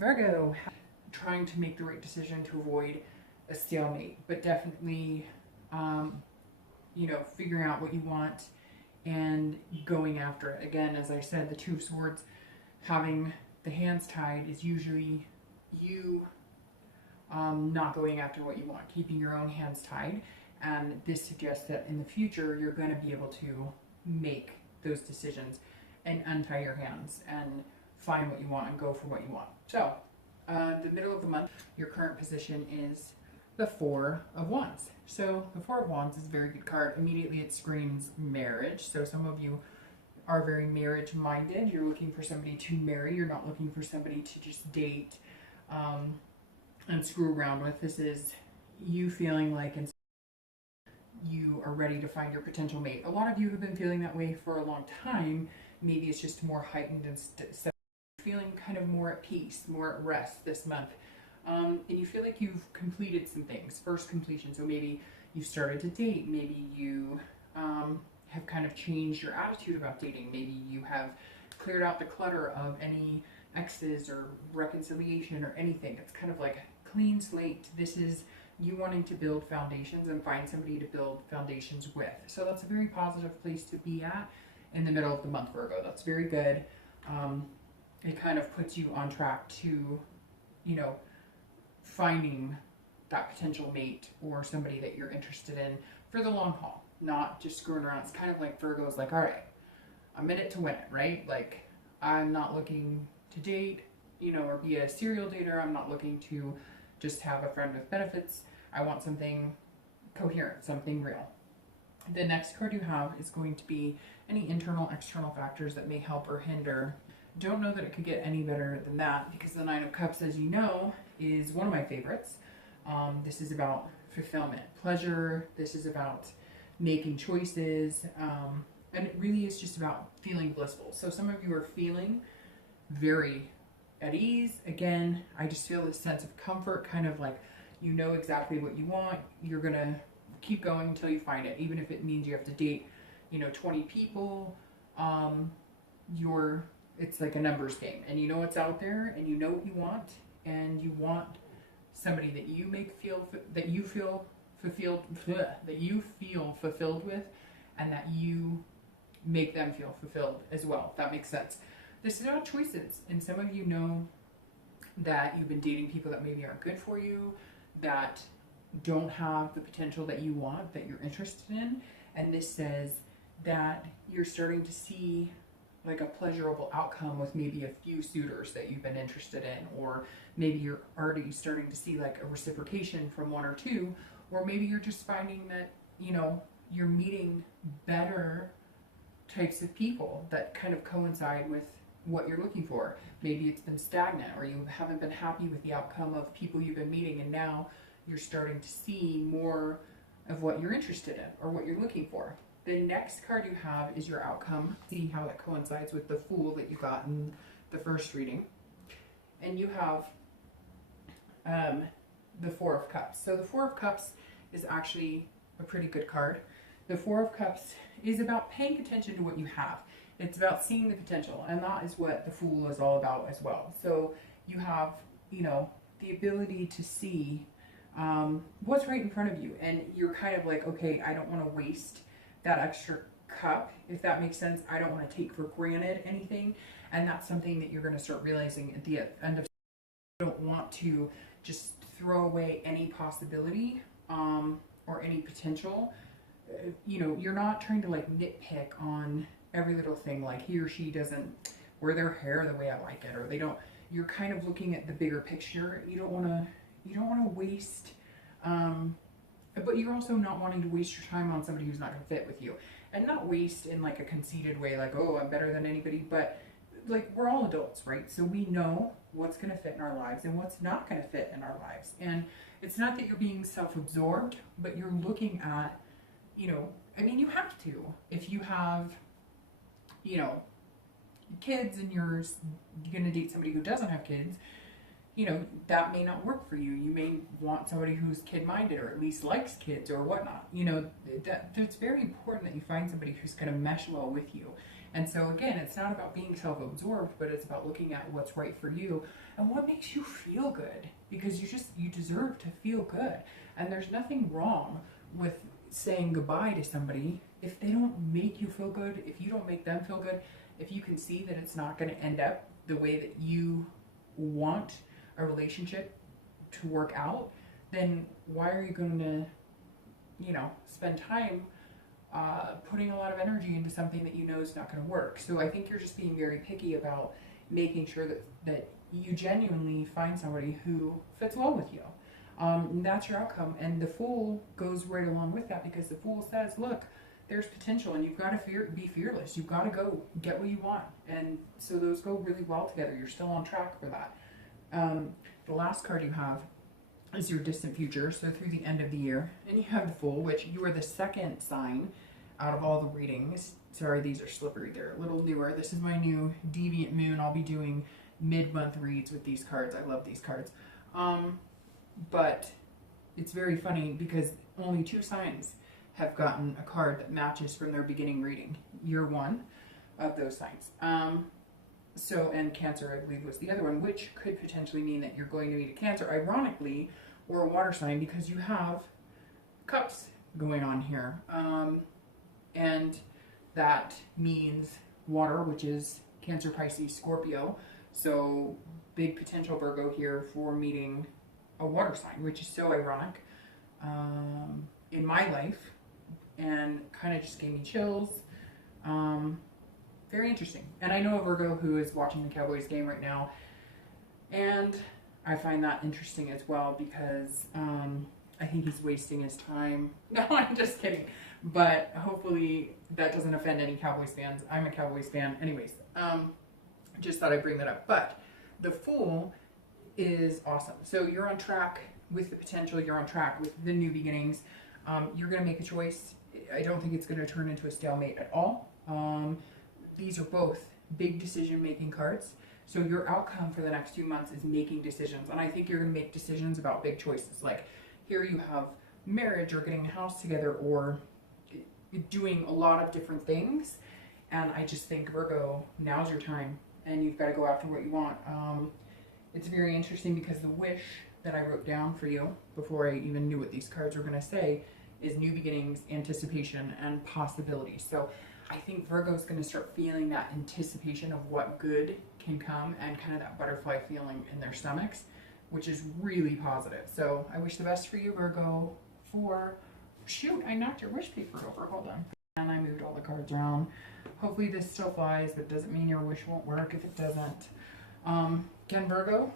Virgo, trying to make the right decision to avoid a stalemate, but definitely, figuring out what you want and going after it. Again, as I said, the Two of Swords, having the hands tied is usually you not going after what you want, keeping your own hands tied. And this suggests that in the future, you're going to be able to make those decisions and untie your hands and find what you want and go for what you want. So, the middle of the month, your current position is the Four of Wands. So the Four of Wands is a very good card. Immediately it screams marriage. So some of you are very marriage minded. You're looking for somebody to marry. You're not looking for somebody to just date and screw around with. This is you feeling like you are ready to find your potential mate. A lot of you have been feeling that way for a long time. Maybe it's just more heightened and feeling kind of more at peace, more at rest this month. And you feel like you've completed some things, first completion. So maybe you started to date, maybe you have kind of changed your attitude about dating, maybe you have cleared out the clutter of any exes or reconciliation or anything. It's kind of like a clean slate. This is you wanting to build foundations and find somebody to build foundations with. So that's a very positive place to be at in the middle of the month, Virgo. That's very good. It kind of puts you on track to, finding that potential mate or somebody that you're interested in for the long haul, not just screwing around. It's kind of like Virgo's like, all right, I'm in it to win it, right? Like, I'm not looking to date, or be a serial dater. I'm not looking to just have a friend with benefits. I want something coherent, something real. The next card you have is going to be any internal, external factors that may help or hinder. Don't know that it could get any better than that, because the Nine of Cups, as you know, is one of my favorites. This is about fulfillment, pleasure. This is about making choices. And it really is just about feeling blissful. So some of you are feeling very at ease. Again, I just feel this sense of comfort, kind of like you know exactly what you want. You're going to keep going until you find it, even if it means you have to date, 20 people. It's like a numbers game, and you know what's out there, and you know what you want, and you want somebody that you feel fulfilled with, and that you make them feel fulfilled as well, if that makes sense. This is about choices, and some of you know that you've been dating people that maybe aren't good for you, that don't have the potential that you want, that you're interested in, and this says that you're starting to see like a pleasurable outcome with maybe a few suitors that you've been interested in, or maybe you're already starting to see like a reciprocation from one or two, or maybe you're just finding that, you're meeting better types of people that kind of coincide with what you're looking for. Maybe it's been stagnant, or you haven't been happy with the outcome of people you've been meeting, and now you're starting to see more of what you're interested in or what you're looking for. The next card you have is your outcome. See how it coincides with the Fool that you got in the first reading. And you have the Four of Cups. So the Four of Cups is actually a pretty good card. The Four of Cups is about paying attention to what you have. It's about seeing the potential, and that is what the Fool is all about as well. So you have, the ability to see what's right in front of you, and you're kind of like, okay, I don't want to waste that extra cup, if that makes sense. I don't want to take for granted anything, and that's something that you're going to start realizing at the end of. You don't want to just throw away any possibility or any potential. You're not trying to like nitpick on every little thing, like he or she doesn't wear their hair the way I like it, or they don't. You're kind of looking at the bigger picture. You don't want to waste. But you're also not wanting to waste your time on somebody who's not going to fit with you. And not waste in like a conceited way, like, oh, I'm better than anybody. But like, we're all adults, right? So we know what's going to fit in our lives and what's not going to fit in our lives. And it's not that you're being self-absorbed, but you're looking at, you have to. If you have, kids and you're going to date somebody who doesn't have kids, that may not work for you. You may want somebody who's kid-minded, or at least likes kids or whatnot. That's very important that you find somebody who's going to mesh well with you. And so again, it's not about being self-absorbed, but it's about looking at what's right for you and what makes you feel good, because you deserve to feel good. And there's nothing wrong with saying goodbye to somebody if they don't make you feel good, if you don't make them feel good, if you can see that it's not going to end up the way that you want a relationship to work out, then why are you going to, spend time putting a lot of energy into something that you know is not going to work? So I think you're just being very picky about making sure that you genuinely find somebody who fits well with you. And that's your outcome. And the Fool goes right along with that, because the Fool says, look, there's potential, and you've got to be fearless. You've got to go get what you want. And so those go really well together. You're still on track for that. The last card you have is your distant future, so through the end of the year. And you have the Fool, which you are the second sign out of all the readings. Sorry, these are slippery. They're a little newer. This is my new Deviant Moon. I'll be doing mid-month reads with these cards. I love these cards. But it's very funny because only 2 signs have gotten a card that matches from their beginning reading. You're one of those signs. And Cancer, I believe, was the other one, which could potentially mean that you're going to meet a Cancer, ironically, or a water sign, because you have cups going on here. And that means water, which is Cancer, Pisces, Scorpio. So big potential, Virgo, here for meeting a water sign, which is so ironic in my life, and kind of just gave me chills. Very interesting. And I know a Virgo who is watching the Cowboys game right now, and I find that interesting as well, because I think he's wasting his time. No, I'm just kidding. But hopefully that doesn't offend any Cowboys fans. I'm a Cowboys fan. Anyways, just thought I'd bring that up. But the Fool is awesome. So you're on track with the potential. You're on track with the new beginnings. You're going to make a choice. I don't think it's going to turn into a stalemate at all. These are both big decision-making cards. So your outcome for the next 2 months is making decisions. And I think you're going to make decisions about big choices. Like here you have marriage, or getting a house together, or doing a lot of different things. And I just think, Virgo, now's your time, and you've got to go after what you want. It's very interesting because the wish that I wrote down for you before I even knew what these cards were going to say is new beginnings, anticipation, and possibility. So I think Virgo's going to start feeling that anticipation of what good can come, and kind of that butterfly feeling in their stomachs, which is really positive. So I wish the best for you, Virgo. Shoot, I knocked your wish paper over. Hold on. And I moved all the cards around. Hopefully this still flies, but doesn't mean your wish won't work if it doesn't. Again, Virgo,